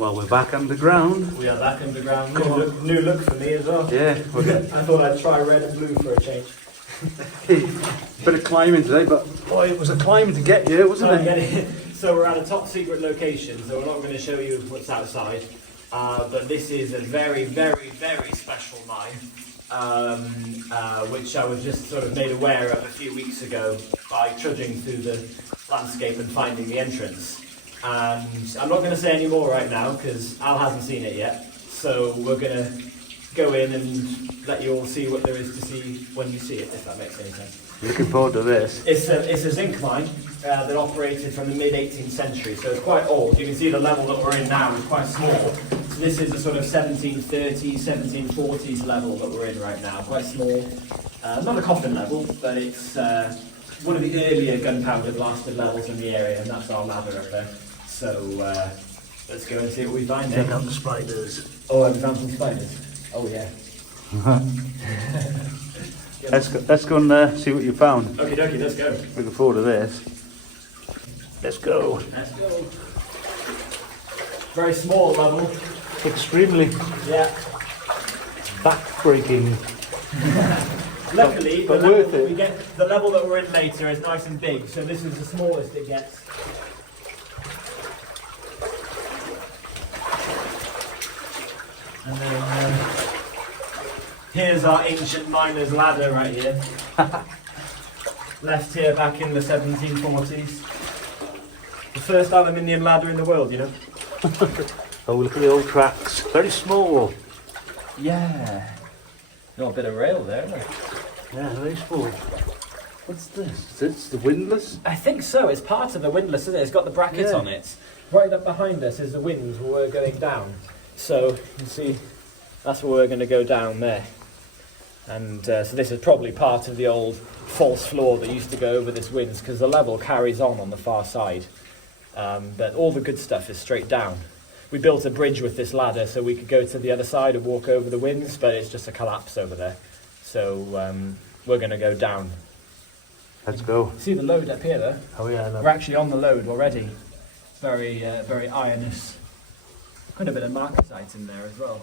Well, we're back underground. We are back underground. New look for me as well. Yeah, we're good. I thought I'd try red and blue for a change. Bit of climbing today, but boy, it was a climb to get here, wasn't it? So we're at a top secret location, so we're not going to show you what's outside. But this is a very, very, very special mine, which I was just sort of made aware of a few weeks ago by trudging through the landscape and finding the entrance. And I'm not going to say any more right now because Al hasn't seen it yet. So we're going to go in and let you all see what there is to see when you see it, if that makes any sense. Looking forward to this. It's a zinc mine that operated from the mid-18th century, so it's quite old. You can see the level that we're in now is quite small. So this is the sort of 1730s, 1740s level that we're in right now, quite small. Not a coffin level, but it's one of the earlier gunpowder blasted levels in the area, and that's our ladder up there. So let's go and see what we find there. Check out the spiders. Oh, have we found some spiders? Oh yeah. Let's go and see what you found. Okie dokie, let's go. Looking forward to this. Let's go. Let's go. Very small level. Extremely back-breaking. Luckily, but the worth level it. we get, the level that we're in later is nice and big, so this is the smallest it gets. And then here's our ancient miner's ladder right here. Left here back in the 1740s. The first aluminium ladder in the world, you know? Oh, look at the old tracks. Very small. Yeah. Got a bit of rail there, isn't there? Yeah, very small. What's this? Is this the windlass? I think so. It's part of the windlass, isn't it? It's got the brackets on it. Right up behind us is the winds where we're going down. So you can see that's where we're going to go down there. And so this is probably part of the old false floor that used to go over this winds because the level carries on the far side. But all the good stuff is straight down. We built a bridge with this ladder so we could go to the other side and walk over the winds, but it's just a collapse over there. So we're going to go down. Let's go. See the load up here though? Oh yeah, We're actually on the load already. Very ironous. Quite a bit of marcasite in there as well.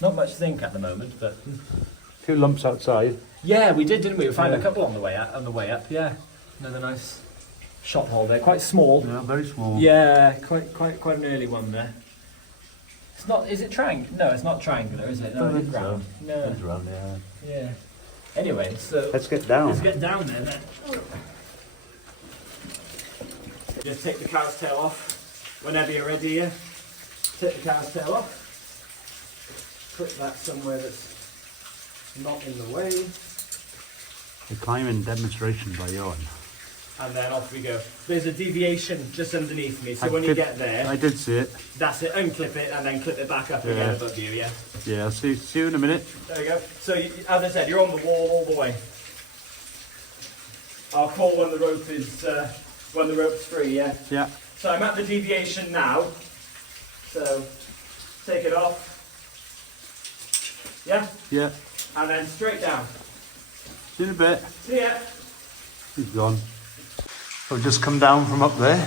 Not much zinc at the moment, but a few lumps outside. yeah, we did, didn't we? We found a couple on the way up. Yeah, another nice shot hole there. Quite small. Yeah, very small. Yeah, quite an early one there. It's not. Is it triangular? No, it's not triangular, is it? No, it's round. No. It's round, yeah. Yeah. Anyway, so Let's get down. let's get down there then. Just take the cow's tail off whenever you're ready here. Take the cow's tail off. Put that somewhere that's not in the way. The climbing demonstration by Ioan. And then off we go. There's a deviation just underneath me, so when you get there, I did see it. that's it, unclip it and then clip it back up again above you, yeah? Yeah, I'll see you in a minute. There we go. So, as I said, you're on the wall all the way. I'll call when the rope is, when the rope's free, yeah? Yeah. So I'm at the deviation now. So, take it off. Yeah? Yeah. And then straight down. See you in a bit. See ya. He's gone. I've just come down from up there.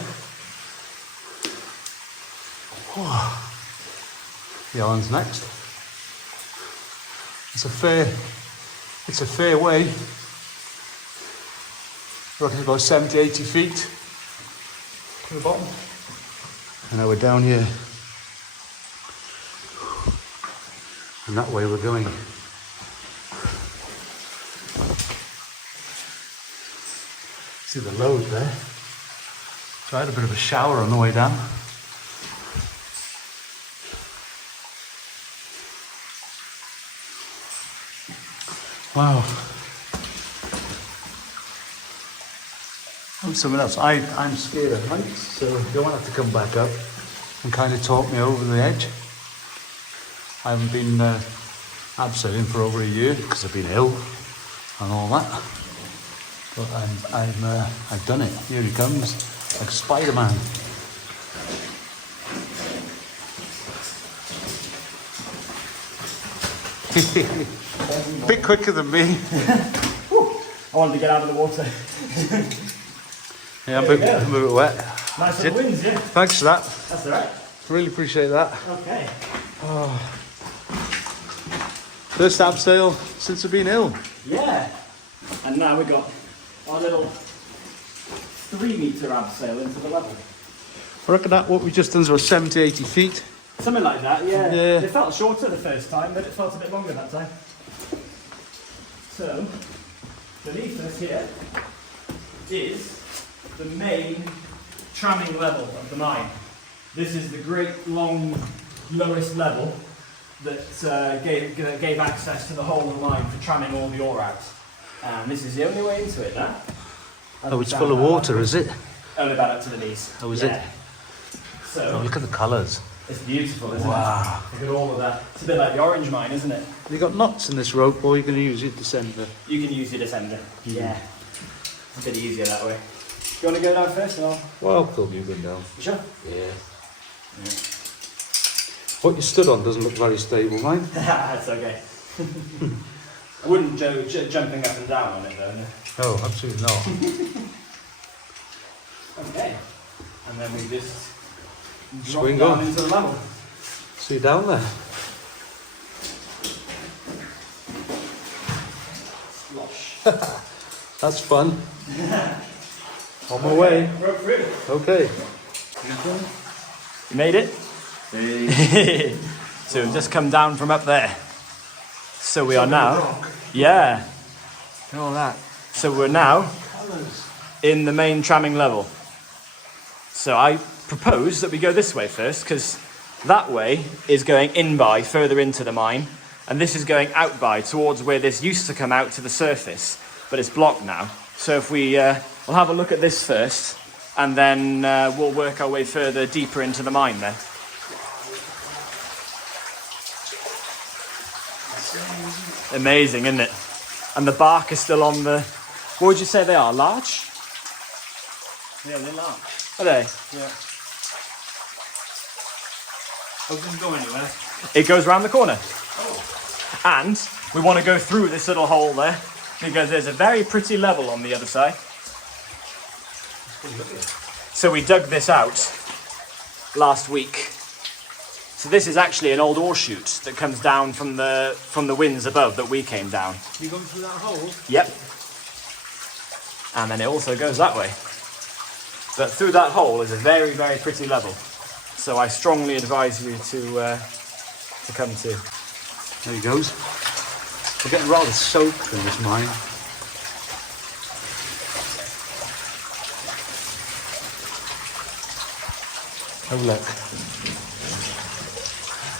The Ioan's next. It's a fair way. I reckon it's about 70, 80 feet to the bottom. And now we're down here. And that way we're going. See the load there. So I had a bit of a shower on the way down. Wow. I'm someone else. I'm scared of heights, so you won't have to come back up and kind of talk me over the edge. I haven't been abseiling for over a year because I've been ill and all that. But I've done it. Here he comes, like Spider-Man. Bit quicker than me. I wanted to get out of the water. Yeah, I'm a bit wet. Nice little winds, yeah. Thanks for that. That's alright. Really appreciate that. Okay. First abseil since I've been ill. Yeah. And now we've got our little 3 metre abseil into the level. I reckon that what we just done is about 70, 80 feet. Something like that, yeah. Yeah. It felt shorter the first time, but it felt a bit longer that time. So, beneath us here is the main tramming level of the mine. This is the great long lowest level that gave access to the whole of the mine for tramming all the ore out. And this is the only way into it now. Oh, it's full of water, is it? Only about up to the knees. Oh, is it? So, Oh, look at the colours. it's beautiful, isn't Wow. it? Look at all of that. It's a bit like the orange mine, isn't it? You got knots in this rope, or you're going to use your descender? You can use your descender. Yeah. It's a bit easier that way. You want to go down first or? Well, I'll pull you go down. You sure? Yeah. What you stood on doesn't look very stable, mine. That's okay. I wouldn't go jumping up and down on it though. No? Oh, absolutely not. Okay. And then we just drop Swing down on. into the level. See you down there. Slosh. That's fun. On my way. Rope through. Okay. You made it? So we've just come down from up there. So we are now. Yeah. Look at all that. So we're now Colours. in the main tramming level. So I propose that we go this way first, because that way is going in by further into the mine, and this is going out by towards where this used to come out to the surface, but it's blocked now. So if we we'll have a look at this first, and then we'll work our way further deeper into the mine then. Amazing, isn't it? And the bark is still on the... What would you say they are? Larch? Yeah, they're large. Are they? Yeah. Oh, it doesn't go anywhere. It goes round the corner. Oh. And we want to go through this little hole there, because there's a very pretty level on the other side. So we dug this out last week. So this is actually an old ore chute that comes down from the winds above that we came down. You going through that hole? Yep. And then it also goes that way. But through that hole is a very, very pretty level. So I strongly advise you to come too. There he goes. We're getting rather soaked in this mine. Oh, look.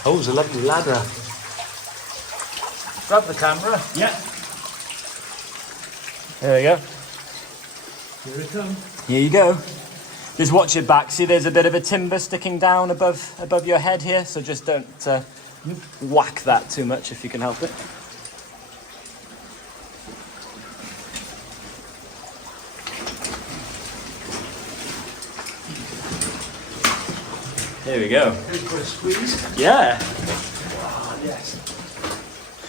Oh, there's a lovely ladder. Grab the camera. Yeah. There we go. Here it comes. Here you go. Just watch it back. See, there's a bit of a timber sticking down above your head here, so just don't whack that too much if you can help it. There we go. Here's for a squeeze. Yeah. Ah, yes.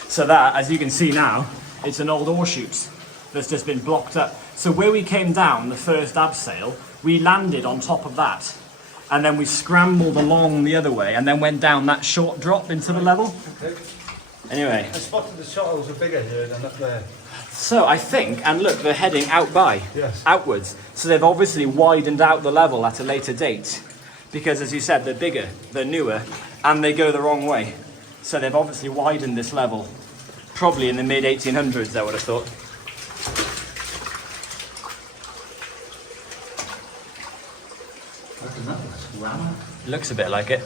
So that, as you can see now, it's an old ore chute that's just been blocked up. So where we came down, the first abseil, we landed on top of that. And then we scrambled along the other way and then went down that short drop into the level. Okay. Anyway. I spotted the shuttles are bigger here than up there. So I think, and look, they're heading out by, Yes. outwards. So they've obviously widened out the level at a later date. Because as you said, they're bigger, they're newer, and they go the wrong way. So they've obviously widened this level. Probably in the mid-1800s, I would have thought. Look at that, that's rammer. Looks a bit like it.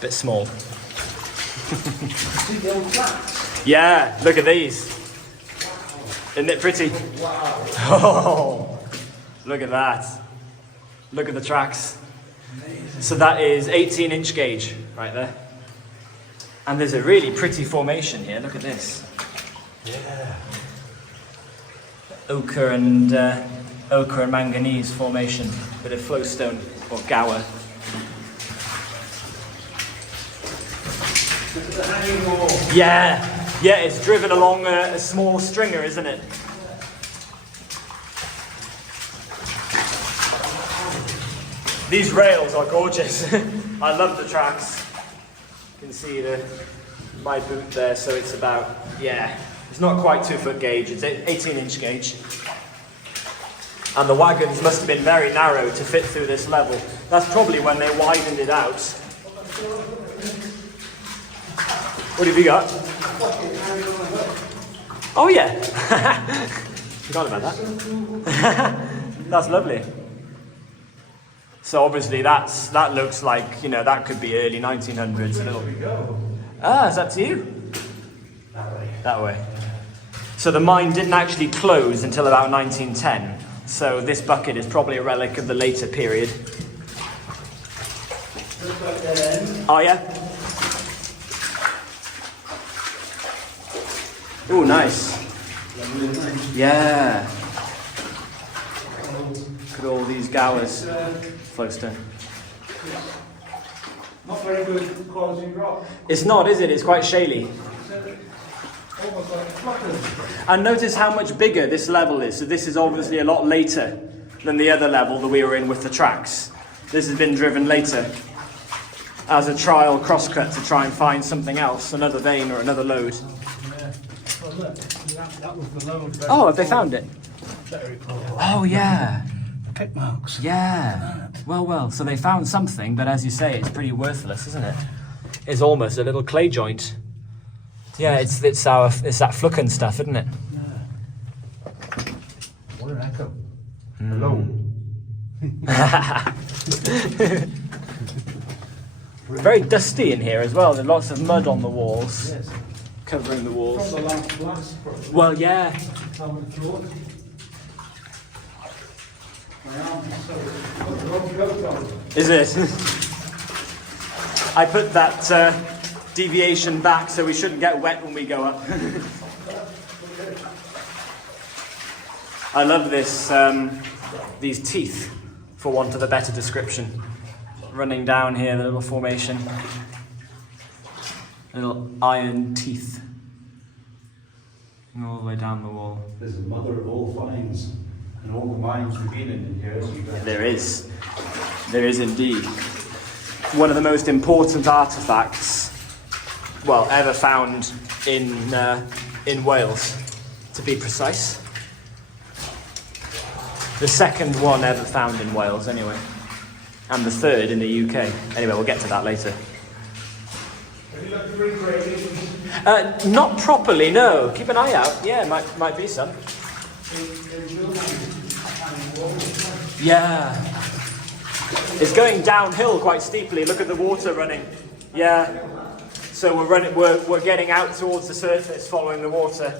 Bit small. See the old flats? Yeah, look at these. Isn't it pretty? Wow. Oh, look at that. Look at the tracks. Amazing. So that is 18-inch gauge right there. And there's a really pretty formation here. Look at this. Yeah. Ochre and manganese formation. Bit of flowstone or gower. Look at the hanging wall. Yeah, it's driven along a small stringer, isn't it? These rails are gorgeous. I love the tracks. You can see my boot there, so it's about, it's not quite 2 foot gauge, it's 18-inch gauge. And the wagons must have been very narrow to fit through this level. That's probably when they widened it out. What have you got? Oh yeah! Forgot about that. That's lovely. So obviously that looks like, that could be early 1900s. It's up to you. That way. So the mine didn't actually close until about 1910. So this bucket is probably a relic of the later period. Oh yeah? Oh, nice. Yeah. Look at all these gowers. Flowstone. Not very good quality rock. It's not, is it? It's quite shaly. Almost like flutters. And notice how much bigger this level is. So this is obviously a lot later than the other level that we were in with the tracks. This has been driven later as a trial crosscut to try and find something else, another vein or another load. Yeah. Well, look, that was the load. Oh, have they found it? Oh, yeah. Pick marks. Yeah. Well. So they found something, but as you say, it's pretty worthless, isn't it? It's almost a little clay joint. Yeah, it's that flucken stuff, isn't it? Yeah. What an echo. Hello. Very dusty in here as well. There's lots of mud on the walls, Yes. covering the walls. From the last blast. Well, yeah. Is it? I put that deviation back so we shouldn't get wet when we go up. I love this, these teeth, for want of a better description. Running down here, the little formation. Little iron teeth. And all the way down the wall. There's a mother of all finds. And all the mines begin in here. There is. There is indeed. One of the most important artefacts, well, ever found in Wales, to be precise. The second one ever found in Wales, anyway. And the third in the UK. Anyway, we'll get to that later. Have you looked for engravings? Not properly, no. Keep an eye out. Yeah, might be some. Yeah. It's going downhill quite steeply. Look at the water running. Yeah. So we're getting out towards the surface following the water.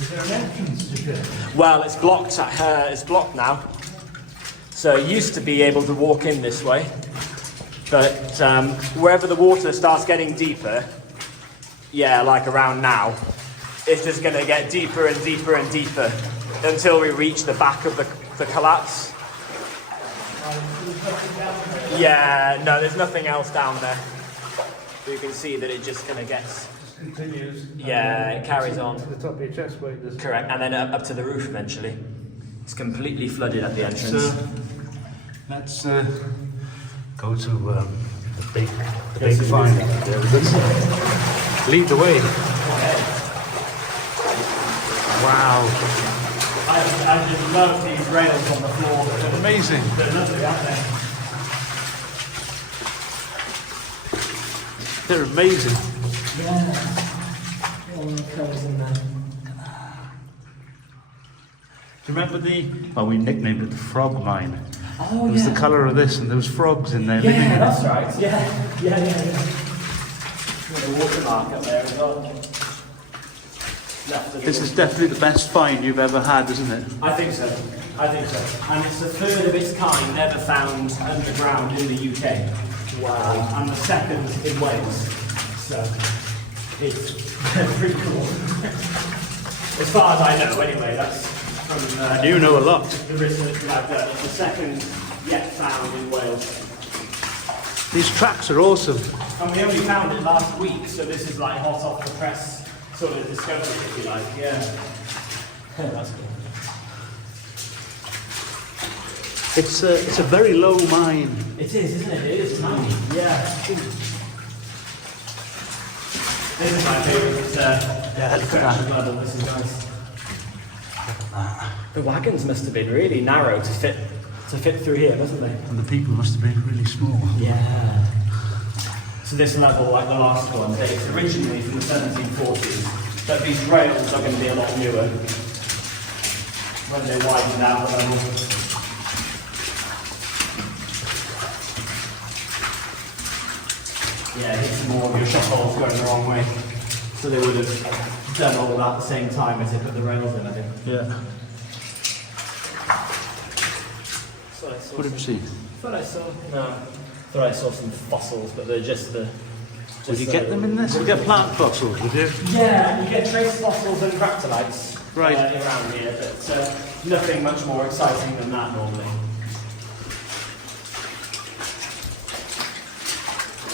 Is there an entrance to here? Well, it's blocked. It's blocked now. So you used to be able to walk in this way, but wherever the water starts getting deeper, yeah, like around now, it's just going to get deeper and deeper and deeper until we reach the back of the collapse. Yeah, no, there's nothing else down there. You can see that it just kind of gets. Continues. Yeah, it carries on. To the top of your chest plate. Correct, and then up to the roof eventually. It's completely flooded at the entrance. Let's go to the big find. Lead the way. Wow. I just love these rails on the floor. They're amazing. They're lovely, aren't they? They're amazing. Yeah. All the colours in there. Do you remember well, we nicknamed it the frog mine. Oh, it was the colour of this, and there was frogs in there. Yeah, that's right. Yeah. There's a watermark up there as well. This is definitely the best find you've ever had, isn't it? I think so. And it's the third of its kind ever found underground in the UK. Wow. And the second in Wales. So it's pretty cool. As far as I know, anyway, that's from You know a lot. the research that I've done. It's the second yet found in Wales. These tracks are awesome. And we only found it last week, so this is like hot off the press sort of discovery, if you like. Yeah. That's cool. It's a very low mine. It is, isn't it? It is tiny. Yeah. This is my favourite. Yeah, look at that. Level. This is nice. The wagons must have been really narrow to fit through here, mustn't they? And the people must have been really small. Yeah. So this level, like the last one, dates originally from the 1740s, but these rails are going to be a lot newer when they widen out the level. Yeah, hit some more of your shot holes going the wrong way. So they would have done all that at the same time as they put the rails in, I think. Yeah. What did you see? Thought I saw some fossils, but they're just the... Would you get them in this? You get plant fossils, would you? Yeah, you get trace fossils and graptolites right. Around here, but nothing much more exciting than that normally.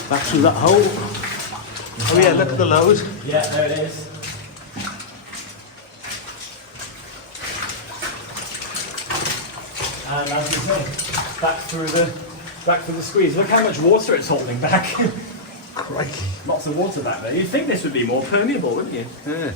Back through that hole. Oh yeah, look at the load. Yeah, there it is. And as you say, back through the squeeze. Look how much water it's holding back. Crikey. Lots of water back there. You'd think this would be more permeable, wouldn't you? Yeah.